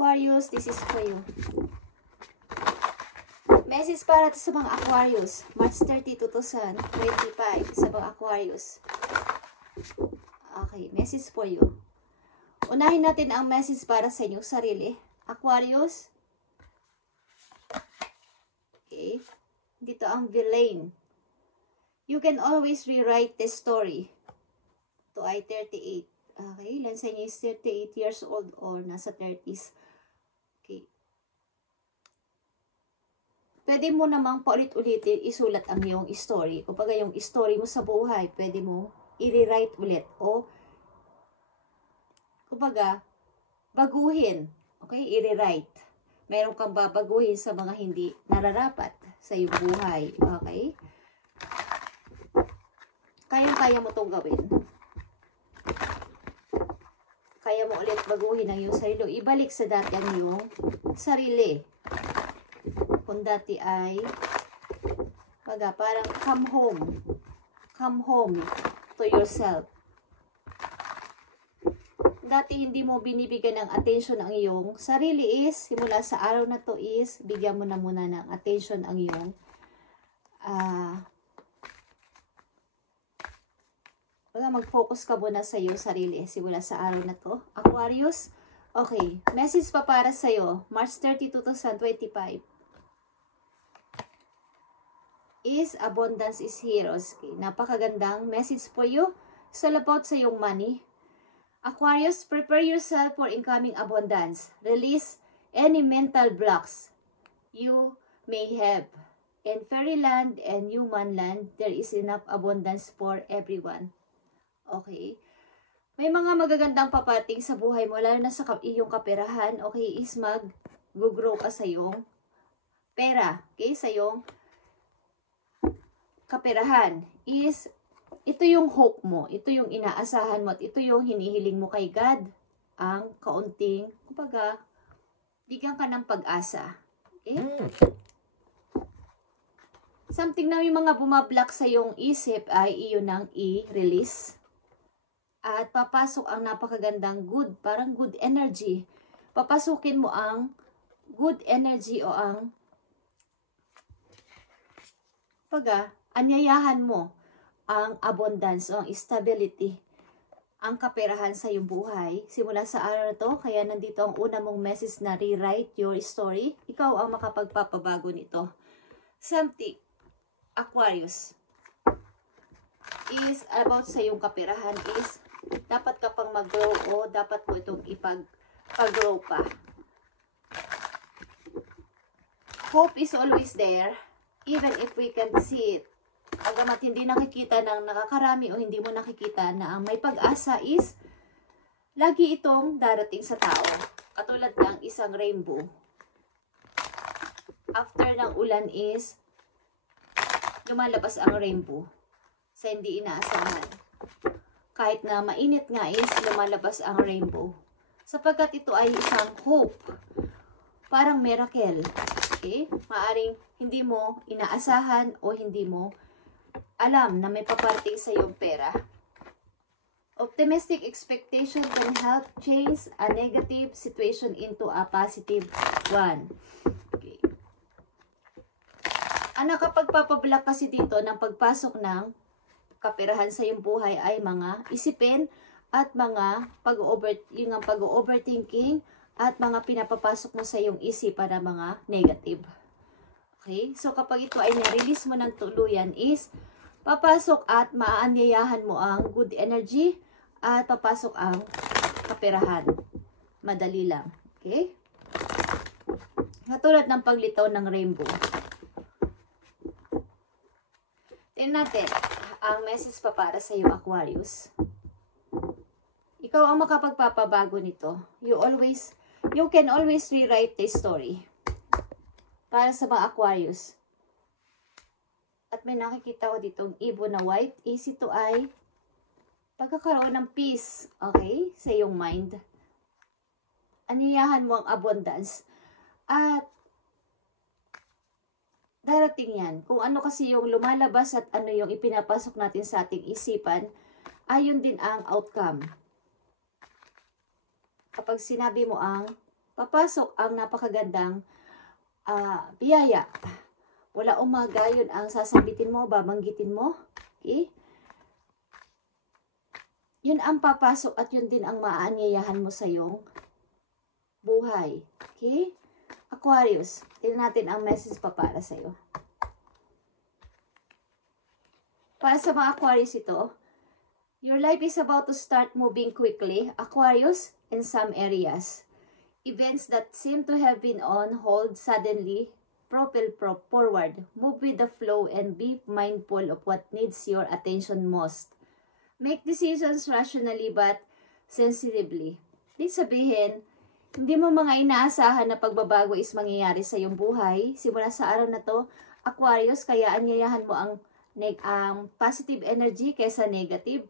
Aquarius, this is for you. Message para sa mga Aquarius. March 30, 2025 sa mga Aquarius. Okay, message for you. Unahin natin ang message para sa inyong sarili. Aquarius. Okay. Dito ang villain. You can always rewrite the story. To I 38. Okay, ilan sa inyo is 38 years old or nasa 30s. Okay. Pwede mo namang paulit-ulitin isulat ang iyong story. Kapag yung story mo sa buhay, pwede mo i-rewrite ulit o kumbaga, baguhin. Okay, i-rewrite. Meron kang babaguhin sa mga hindi nararapat sa iyong buhay. Okay? Kayang-kaya mo itong gawin. Kaya mo ulit baguhin ang iyong sarili. Ibalik sa dati ang iyong sarili. Kung dati ay parang come home to yourself. Dati hindi mo binibigyan ng attention ang iyong sarili is, simula sa araw na to is, bigyan mo na muna ng attention ang iyong mag-focus ka muna sa iyong sarili simula sa araw na to. Aquarius, okay, message pa para sa iyo, March 30, 2025. Is abundance is heroes. Okay, napakagandang message for you. It's all about sa iyong money. Aquarius, prepare yourself for incoming abundance. Release any mental blocks you may have. In fairyland and human land, there is enough abundance for everyone. Okay? May mga magagandang papating sa buhay mo, lalo na sa iyong kaperahan. Okay, is mag-grow ka sa iyong pera. Okay, sa iyong kaperahan is, ito yung hope mo, ito yung inaasahan mo, at ito yung hinihiling mo kay God, ang kaunting, kumbaga, bigyan ka ng pag-asa. Okay? Something na yung mga bumablock sa iyong isip ay iyon ang i-release. At papasok ang napakagandang good, parang good energy. Papasukin mo ang good energy o ang anyayahan mo ang abundance o ang stability, ang kaperahan sa iyong buhay. Simula sa araw na to, kaya nandito ang una mong message na rewrite your story. Ikaw ang makapagpapabago nito. Something, Aquarius, is about sa iyong kaperahan is, dapat ka pang mag-grow o dapat mo itong ipag-grow pa. Hope is always there, even if we can see it. Agamat hindi nakikita ng nakakarami o hindi mo nakikita na ang may pag-asa is lagi itong darating sa tao. Katulad ng isang rainbow. After ng ulan is lumalabas ang rainbow sa hindi inaasahan. Kahit na mainit nga is lumalabas ang rainbow. Sapagkat ito ay isang hope. Parang miracle. Okay? Maaring hindi mo inaasahan o hindi mo alam na may paparating sa iyong pera. Optimistic expectation can help change a negative situation into a positive one. Okay. Ang nakapagpapablock kasi dito ng pagpasok ng kaperahan sa iyong buhay ay mga isipin at mga pag-overthinking at mga pinapapasok mo sa iyong isipan na mga negative. Okay? So kapag ito ay na-release mo ng tuluyan is papasok at maaanyayahan mo ang good energy at papasok ang kaperahan. Madali lang. Okay? Katulad ng paglitaw ng rainbow. Tingnan natin ang message pa para sa iyo, Aquarius. Ikaw ang makapagpapabago nito. You can always rewrite the story. Para sa mga Aquarius. At may nakikita ko ditong ibon na white. Is ito ay pagkakaroon ng peace. Okay? Sa iyong mind. Aniyahan mo ang abundance. At darating yan. Kung ano kasi yung lumalabas at ano yung ipinapasok natin sa ating isipan, ayun din ang outcome. Kapag sinabi mo ang papasok ang napakagandang biyaya. Mula umaga, yun ang sasabitin mo, babanggitin mo. Okay? Yun ang papasok at yun din ang maaanyayahan mo sa iyong buhay. Okay? Aquarius, tingnan natin ang message pa para sa iyo. Para sa mga Aquarius ito, your life is about to start moving quickly, Aquarius, in some areas. Events that seem to have been on hold suddenly propel forward. Move with the flow and be mindful of what needs your attention most. Make decisions rationally but sensitively. Ibig sabihin, hindi mo mga inaasahan na pagbabago is mangyayari sa iyong buhay. Simula sa araw na to, Aquarius, kaya anyayahan mo ang positive energy kaysa negative.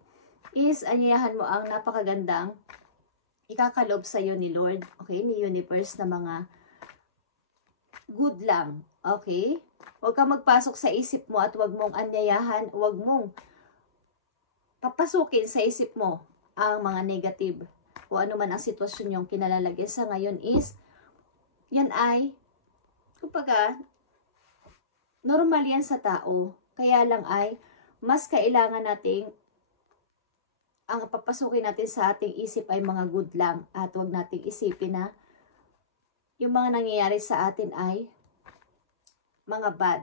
Is anyayahan mo ang napakagandang ikakalob sa iyo ni Lord, okay, ni Universe na mga good lang, okay? Huwag kang magpasok sa isip mo at huwag mong anyayahan, huwag mong papasukin sa isip mo ang mga negative. O ano man ang sitwasyon yung kinalalagay sa ngayon is, yan ay, kumbaga, normal yan sa tao. Kaya lang ay, mas kailangan nating ang papasukin natin sa ating isip ay mga good lang at huwag nating isipin na yung mga nangyayari sa atin ay mga bad.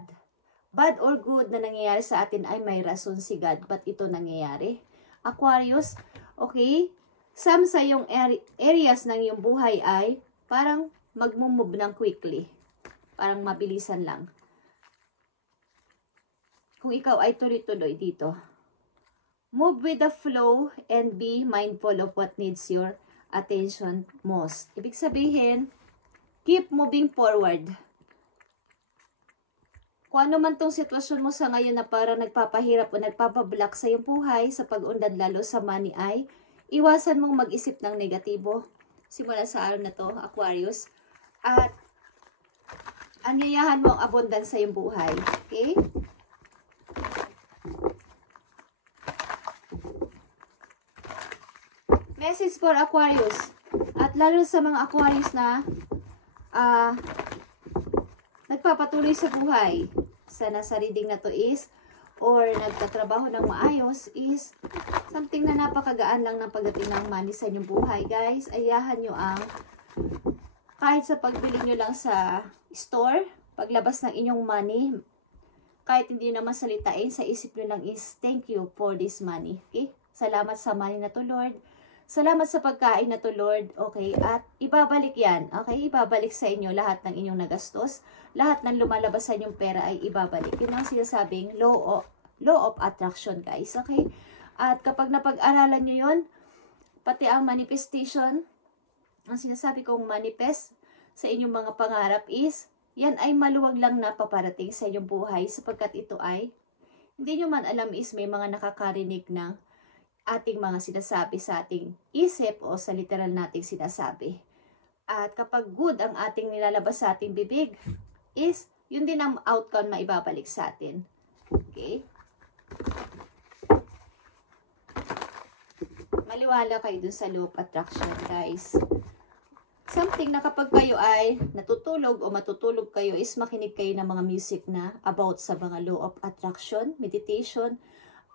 Bad or good na nangyayari sa atin ay may rason si God. Ba't ito nangyayari? Aquarius, okay? Some sa yung areas ng iyong buhay ay parang magmumove ng quickly. Parang mabilisan lang. Kung ikaw ay tuloy-tuloy dito. Move with the flow and be mindful of what needs your attention most. Ibig sabihin, keep moving forward. Kung ano man tong sitwasyon mo sa ngayon na parang nagpapahirap o nagpapablock sa iyong buhay sa pag-unlad lalo sa money ay, iwasan mong mag-isip ng negatibo. Simula sa araw na to, Aquarius. At anyayahan mo ang abundance sa iyong buhay. Okay? Message for Aquarius. At lalo sa mga Aquarius na nagpapatuloy sa buhay. Sana sa reading na to is, or nagtatrabaho ng maayos is, something na napakagaan lang ng pagdating ng money sa inyong buhay. Guys, ayahan nyo ang, kahit sa pagbili nyo lang sa store, paglabas ng inyong money, kahit hindi naman salitain, sa isip nyo lang is, thank you for this money. Okay? Salamat sa money na to, Lord. Salamat sa pagkain na to, Lord. Okay? At ibabalik yan. Okay? Ibabalik sa inyo lahat ng inyong nagastos. Lahat ng lumalabas sa inyong pera ay ibabalik. Yun ang sinasabing law of attraction, guys. Okay? At kapag napag-aralan nyo yun, pati ang manifestation, ang sinasabi kong manifest sa inyong mga pangarap is, yan ay maluwag lang na paparating sa inyong buhay sapagkat ito ay, hindi nyo man alam is may mga nakakarinig ng ating mga sinasabi sa ating isip o sa literal nating sinasabi. At kapag good ang ating nilalabas sa ating bibig, is yun din ang outcome na ibabalik sa atin. Okay? Maliwala kayo dun sa law of attraction, guys. Something na kapag kayo ay natutulog o matutulog kayo is makinig kayo ng mga music na about sa mga law of attraction, meditation,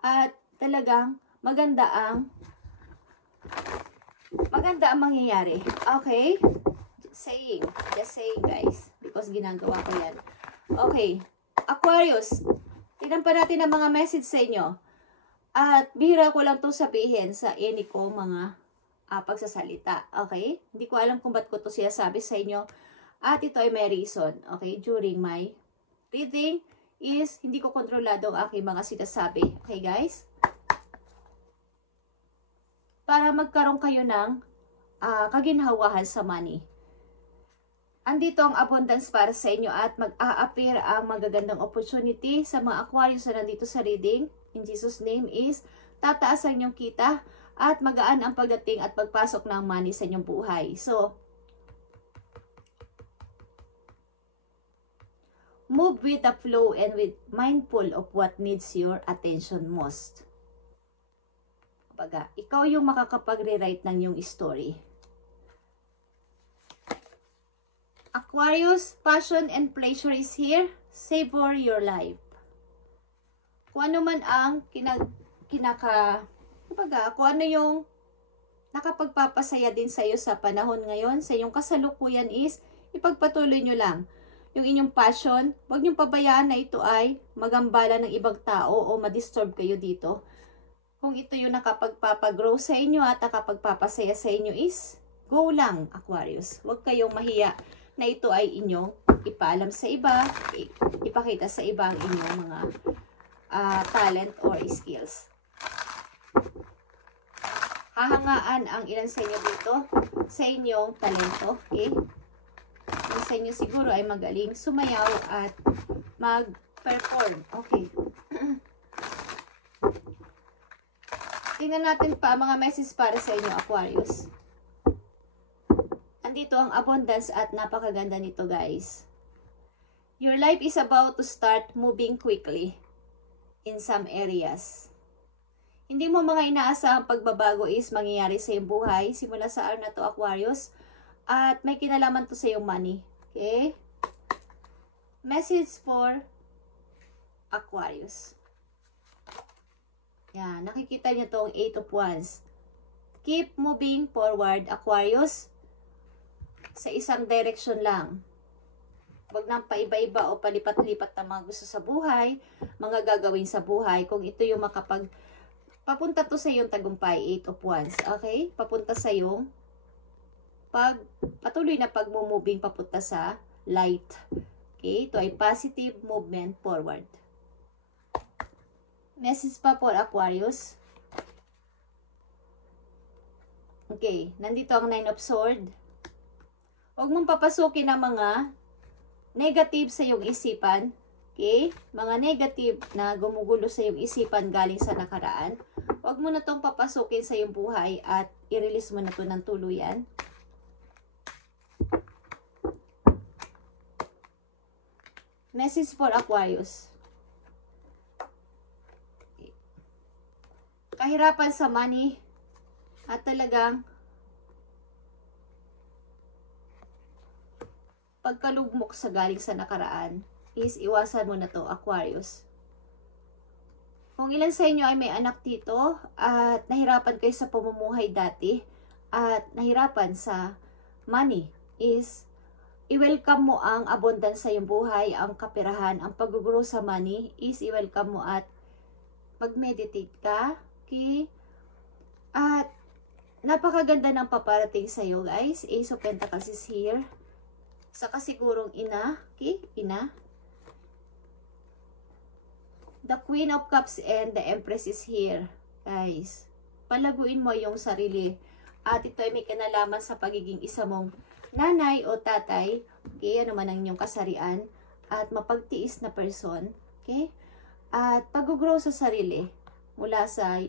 at talagang maganda ang mangyayari. Okay? Just saying guys. Because ginagawa ko yan. Okay. Aquarius, tignan pa natin ang mga message sa inyo. At bihira ko lang to sabihin sa any ko mga pagsasalita. Okay? Hindi ko alam kung ba't ko to sinasabi sa inyo. At ito ay may reason. Okay? During my reading is hindi ko kontrolado ang aking mga sinasabi. Okay guys? Para magkaroon kayo ng kaginhawahan sa money. Andito ang abundance para sa inyo at mag-a-appear ang magagandang opportunity sa mga Aquarius na nandito sa reading. In Jesus' name is, tataas ang inyong kita at magaan ang pagdating at pagpasok ng money sa inyong buhay. So, move with the flow and with mindful of what needs your attention most. Ikaw yung makakapag-rewrite ng yung story. Aquarius, passion and pleasure is here. Savor your life. Kung ano man ang kung ano yung nakapagpapasaya din sa iyo sa panahon ngayon, sa iyong kasalukuyan is, ipagpatuloy nyo lang. Yung inyong passion, huwag niyong pabayaan na ito ay magambala ng ibang tao o madisturb kayo dito. Kung ito yung nakapagpapagrow sa inyo at nakapagpapasaya sa inyo is, go lang, Aquarius. Huwag kayong mahiya na ito ay inyong ipaalam sa iba, ipakita sa iba ang inyong mga talent or skills. Hahangaan ang ilan sa inyo dito sa inyong talento. Okay? Yung sa inyo siguro ay magaling sumayaw at mag-perform. Okay. Tingnan natin pa mga messages para sa inyo, Aquarius. Andito ang abundance at napakaganda nito, guys. Your life is about to start moving quickly in some areas. Hindi mo mga inaasahang pagbabago is mangyayari sa iyong buhay simula sa araw na to, Aquarius. At may kinalaman to sa iyong money. Okay? Message for Aquarius. Yan, nakikita niyo tong 8 of Wands. Keep moving forward, Aquarius. Sa isang direction lang. Huwag nang paiba-iba o palipat-lipat na mga gusto sa buhay, mga gagawin sa buhay. Kung ito yung papunta to sa iyong tagumpay, 8 of Wands. Okay? Papunta sa iyong patuloy na pag-moving papunta sa light. Okay? Ito ay positive movement forward. Message pa for Aquarius. Okay. Nandito ang 9 of Swords. Huwag mong papasukin ang mga negative sa iyong isipan. Okay? Mga negative na gumugulo sa iyong isipan galing sa nakaraan. Huwag mo na itong papasukin sa iyong buhay at i-release mo na ito ng tuluyan. Message for Aquarius. Okay. Kahirapan sa money at talagang pagkalugmok sa galing sa nakaraan is iwasan mo na to, Aquarius. Kung ilan sa inyo ay may anak dito at nahirapan kayo sa pamumuhay dati at nahirapan sa money is i-welcome mo ang abundance sa iyong buhay, ang kapirahan, ang pag-grow sa money is i-welcome mo at mag-meditate ka. Okay? At napakaganda ng paparating sa iyo, guys. Ace of Pentacles is here. Saka sigurong ina, okay? Ina. The Queen of Cups and the Empress is here, guys. Palaguin mo yung sarili. At ito ay may kinalaman sa pagiging isa mong nanay o tatay, okay? Ano man ang inyong kasarian. At mapagtiis na person, okay? At pag-grow sa sarili mula sa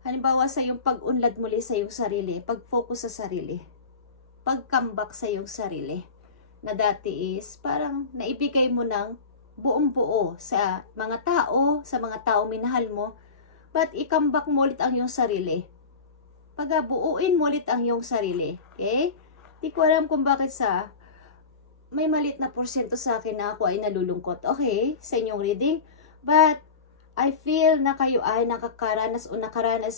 halimbawa sa yung pag-unlad muli sa iyong sarili, pag-focus sa sarili, pag-comeback sa iyong sarili, na dati is parang naibigay mo ng buong buo sa mga tao minahal mo, but i-comeback mo ulit ang iyong sarili. Pag-buuin mo ulit ang iyong sarili. Okay? Di ko alam kung bakit may malit na porsyento sa akin na ako ay nalulungkot. Okay? Sa inyong reading. But I feel na kayo ay nakaranas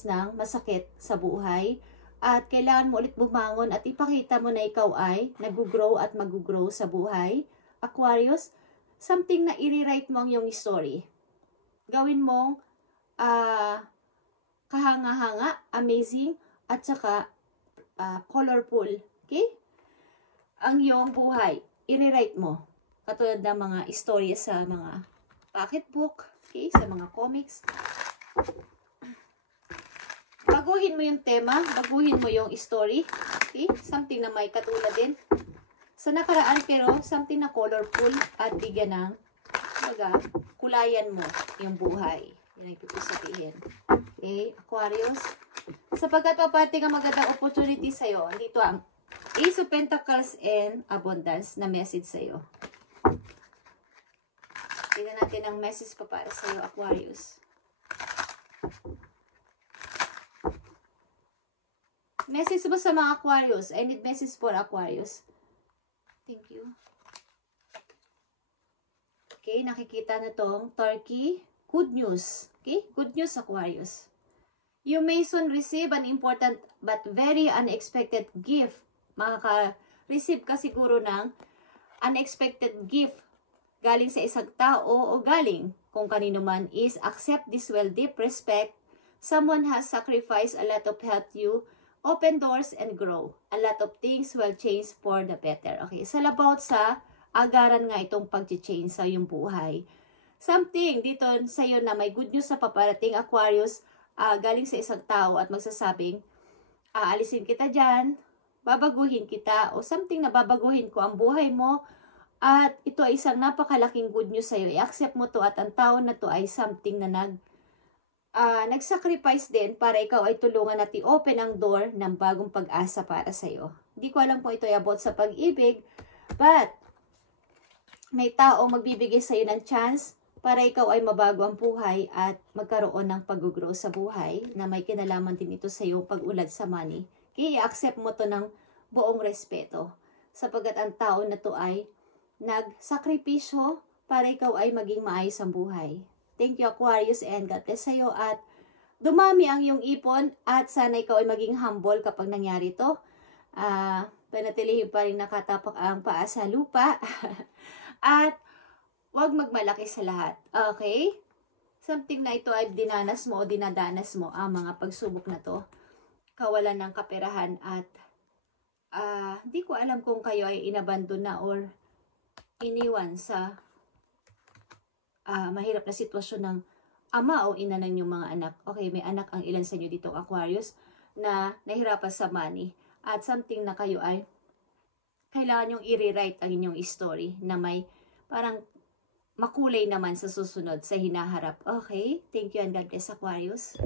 ng masakit sa buhay at kailangan mo ulit bumangon at ipakita mo na ikaw ay nag-grow at mag-grow sa buhay. Aquarius, something na i-rewrite mo ang iyong story. Gawin mong kahanga-hanga, amazing, at saka colorful. Okay? Ang iyong buhay, i-rewrite mo. Katulad ng mga istorya sa mga pocketbook, okay, sa mga comics. Baguhin mo yung tema, baguhin mo yung story. Okay? Something na may katulad din sa nakaraan, pero something na colorful at bigyan ng kulayan mo yung buhay. Yan ang ibig sabihin. Okay, Aquarius. Sapagkat papating ang magandang opportunity sa'yo, dito ang Ace of Pentacles and Abundance na message sa'yo. Tingnan natin ang message pa para sa iyo, Aquarius. Message mo sa mga Aquarius. I need message for Aquarius. Thank you. Okay, nakikita na tong Turkey. Good news. Okay, good news, Aquarius. You may soon receive an important but very unexpected gift. Makaka-receive ka siguro ng unexpected gift galing sa isang tao o galing kung kanino man is accept this well deep respect. Someone has sacrificed a lot of help you, open doors and grow. A lot of things will change for the better. Okay, so about sa agaran nga itong pag-change sa iyong buhay. Something dito sa iyo na may good news sa paparating, Aquarius, galing sa isang tao at magsasabing, aalisin kita dyan, babaguhin kita, o something na babaguhin ko ang buhay mo, at ito ay isang napakalaking good news sa iyo. I-accept mo to at ang tao na to ay something na nag-sacrifice din para ikaw ay tulungan at i-open ang door ng bagong pag-asa para sa iyo. Hindi ko alam kung ito ay about sa pag-ibig, but may tao magbibigay sa iyo ng chance para ikaw ay mabago ang buhay at magkaroon ng pag-grow sa buhay na may kinalaman din ito sa iyo pag-ulad sa money. Kaya i-accept mo to ng buong respeto sapagkat ang tao na to ay nagsakripisyo para ikaw ay maging maayos ang buhay. Thank you, Aquarius, and God bless sa'yo at dumami ang iyong ipon at sana ikaw ay maging humble kapag nangyari ito. Panatilihin pa rin nakatapak ang paa sa lupa at huwag magmalaki sa lahat. Okay? Something na ito ay dinanas mo o dinadanas mo ang mga pagsubok na to. Kawalan ng kaperahan at di ko alam kung kayo ay inabandon na or iniwan sa mahirap na sitwasyon ng ama o ina ng inyong mga anak. Okay, may anak ang ilan sa inyo dito, Aquarius, na nahirapan sa money. At something na kayo ay kailangan yung i-rewrite ang inyong story na may parang makulay naman sa susunod, sa hinaharap. Okay, thank you and God bless, Aquarius.